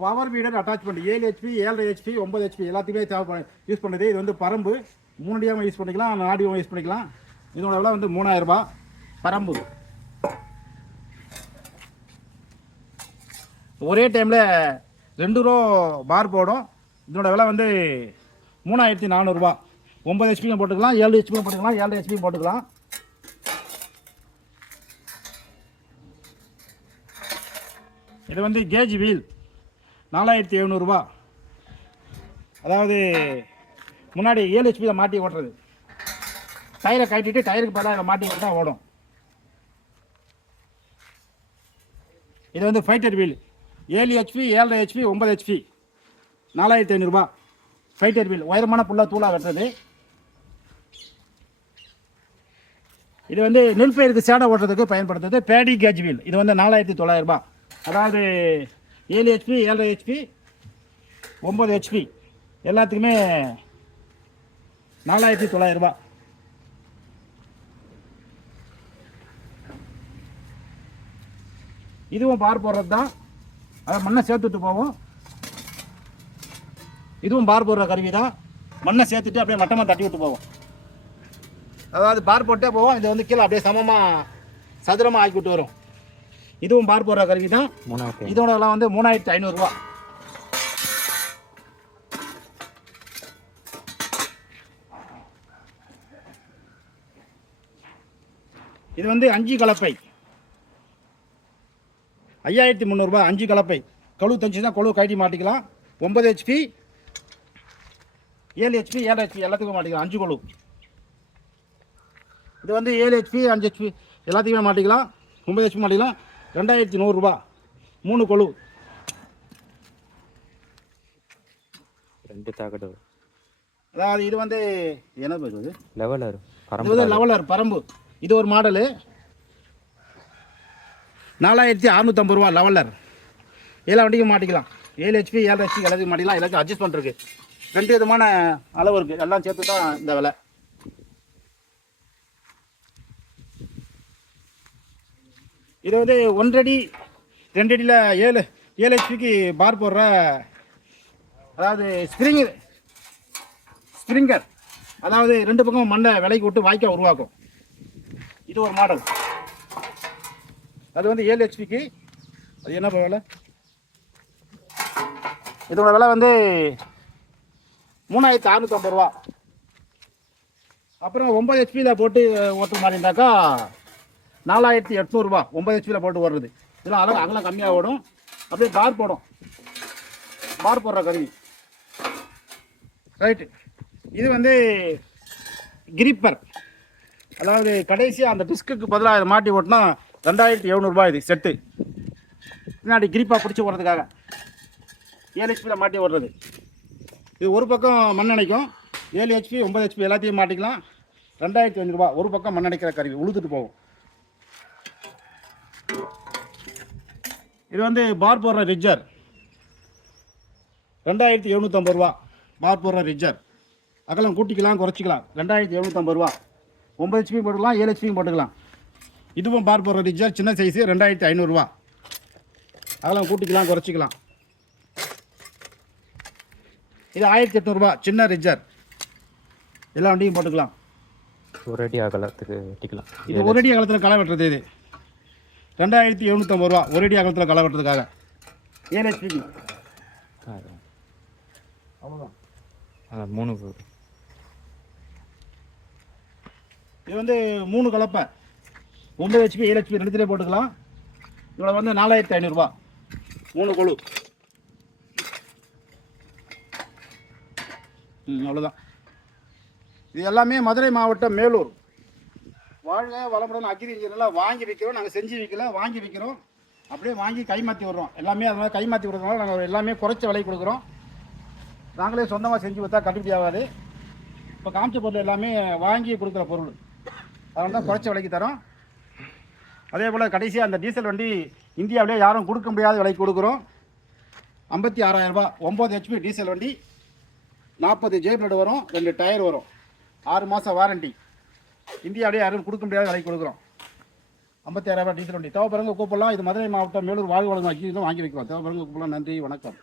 Power வீடர் attachment 7 HP 7.5 HP 9 HP எல்லாத்தையுமே தேவை use பண்ணுறது. இது வந்து பரம்பு 3 அடியாகவும் யூஸ் பண்ணிக்கலாம், 4 அடியாகவும் யூஸ் பண்ணிக்கலாம். இதோட விலை வந்து 3000 ரூபாய். பரம்பு ஒரே டைமில் 2 ரோ பார் போடும். இதோட விலை வந்து 3400 ரூபாய். 9 ஹெச்பியும் போட்டுக்கலாம், 7 ஹெச்பியும் போட்டுக்கலாம், 7 ஹெச்பியும் போட்டுக்கலாம். இது வந்து கேஜ் வீல் 4700 ரூபாய். அதாவது முன்னாடி 7 ஹெச்பியில் மாட்டி ஓட்டுறது. டயரை கட்டிட்டு டயருக்கு பதிலாக மாட்டி ஓட்டா ஓடும். இது வந்து fighter wheel 7 HP 7.5 HP 9 HP 4500 ரூபாய். ஃபைட்டர் வீல் உயரமான புல்லாக தூளாக வெட்டுறது. இது வந்து நெல்பயிருக்கு சேடை ஓட்டுறதுக்கு பயன்படுத்துறது பேடி கேஜ் வீல். இது வந்து 4900 ரூபாய். அதாவது 7 ஹெச்பி 7.5 ஹெச்பி 9 ஹெச்பி எல்லாத்துக்குமே 4900 ரூபாய். இதுவும் பார் போடுறது தான். அதை மண்ணை சேர்த்துட்டு போவோம். இதுவும் பார் போடுற கருவி தான். மண்ணை சேர்த்துட்டு அப்படியே மட்டமாக தட்டி விட்டு போவோம். அதாவது பார் போட்டே போவோம். இது வந்து கீழே அப்படியே சமமாக சதுரமாக ஆக்கி விட்டு வரும். இதுவும் பார் போடுற கருவி தான். இதோட விலை வந்து 3500 ரூபாய். இது வந்து 5 கலப்பை 5300 ரூபாய். 5 கலப்பை கழுவு தஞ்சுன்னா கழுவு கட்டி மாட்டிக்கலாம். 9 ஹெச்பி 7 ஹெச்பி 7 ஹெச்பி எல்லாத்துக்கும் மாட்டிக்கலாம். 5 கழுவு. இது வந்து 7 ஹெச்பி 5 ஹெச்பி எல்லாத்துக்குமே மாட்டிக்கலாம். 9 ஹெச்பி மாட்டிக்கலாம். 2100 ரூபாய். 3 கொழு. 2 தாக்கடு. அதாவது இது வந்து என்ன பேர்? இது லெவலர் பரம்பு. இது லெவலர் பரம்பு. இது ஒரு மாடலு 4650 ரூபா. லெவலர் எல்லா வண்டிக்கும் மாட்டிக்கலாம். 7 ஹெச்பி 7 ஹெச்பி எல்லாத்துக்கும் மாட்டிக்கலாம். எல்லாத்தையும் அட்ஜஸ்ட் பண்ணுறதுக்கு 2 விதமான அளவு இருக்குது. எல்லாம் சேர்த்து தான் இந்த விலை. இது வந்து 1 அடி 2 அடியில் 7 ஹெச்பிக்கு பார் போடுற, அதாவது ஸ்ப்ரிங்கர். அதாவது 2 பக்கம் மண்ணை விலைக்கு விட்டு வாய்க்கா உருவாக்கும். இது ஒரு மாடல். அது வந்து 7 ஹெச்பிக்கு. அது என்ன விலை? இதோட விலை வந்து 3650 ரூபா. அப்புறம் 9 ஹெச்பியில் போட்டு ஓட்டுற மாதிரி இருந்தாக்கா 4800 ரூபா. 9 ஹெச்பியில் போட்டு ஓடுறது. இதெல்லாம் அகலம் கம்மியாக ஓடும். அப்படியே பார் போடும். பார் போடுற கருவி. ரைட்டு. இது வந்து கிரிப்பர். அதாவது கடைசியாக அந்த டிஸ்க்கு பதிலாக இதை மாட்டி ஓட்டினா 2700 ரூபாய். இது செட்டு. பின்னாடி கிரிப்பாக பிடிச்சி ஓடுறதுக்காக 7 ஹெச்பியில் மாட்டி ஓடுறது. இது ஒரு பக்கம் மண் அணைக்கும். 7 ஹெச்பி 9 ஹெச்பி எல்லாத்தையும் மாட்டிக்கலாம். 2500 ரூபா. ஒரு பக்கம் மண் அணைக்கிற கருவி உழுதுட்டு போகும். இது வந்து பார் போடுற ரிஜர் 2750 ரூபா. பார் போடுற ரிஜர். அகலம் கூட்டிக்கலாம் குறைச்சிக்கலாம். 2750 ரூபா. 9 ஹெச்பி போட்டுக்கலாம், 7 ஹெச்பியும் போட்டுக்கலாம். இதுவும் பார் போடுற ரிஜர் சின்ன சைஸு 2500 ரூபா. அகலம் கூட்டிக்கலாம் குறைச்சிக்கலாம். இது 1800 ரூபா. சின்ன ரிஜர் எல்லா வண்டியும் போட்டுக்கலாம். ஒரு அடி அகலத்துக்கு வெட்டிக்கலாம். இது ஒரு அடி அகலத்தில் களை வெட்டுறது. இது 2750 ரூபா. ஒரு அடி அகலத்தில் களை வெட்டுறதுக்காக 7 ஹெச்பிக்கு. அவ்வளோதான். 3. இது வந்து 3 கலப்பை 9 ஹெச்பி 7 ஹெச்பி ரெண்டுத்திலே போட்டுக்கலாம். இதோட வந்து 4500 ரூபா. 3 கொழு. அவ்வளோதான். இது எல்லாமே மதுரை மாவட்டம் மேலூர். வாழ்க வளமுடன் அக்ரி இன்ஜினியர்லாம் வாங்கி விற்கிறோம். நாங்கள் செஞ்சு விற்கல, வாங்கி விற்கிறோம். அப்படியே வாங்கி கைமாற்றி விடுறோம். எல்லாமே அதனால் கைமாற்றி விடுறதுனால நாங்கள் எல்லாமே குறைச்ச விலை கொடுக்குறோம். நாங்களே சொந்தமாக செஞ்சு கொடுத்தா கட்டுப்படி ஆகாது. இப்போ காமிச்ச பொருள் எல்லாமே வாங்கி கொடுக்குற பொருள். அதனால தான் குறைச்ச விலைக்கு தரோம். அதே போல் கடைசியாக அந்த டீசல் வண்டி இந்தியாவிலே யாரும் கொடுக்க முடியாத விலைக்கு கொடுக்குறோம். 56000 ரூபா. 9 ஹெச்பி டீசல் வண்டி. 40 ஜேபிளட் வரும். 2 டயர் வரும். 6 மாதம் வாரண்டி. இந்தியாவிலே யாரும் கொடுக்க முடியாத விலைக்கு கொடுக்குறோம். 56,000 டீசல் வண்டி. தேவைப்படுறவங்க கூப்பிடலாம். இது மதுரை மாவட்டம் மேலூர் வாழ்வு வழங்கும் அக்ரி வாங்கி வைக்கலாம். தேவைப்படுறவங்க கூப்பிடலாம். நன்றி, வணக்கம்.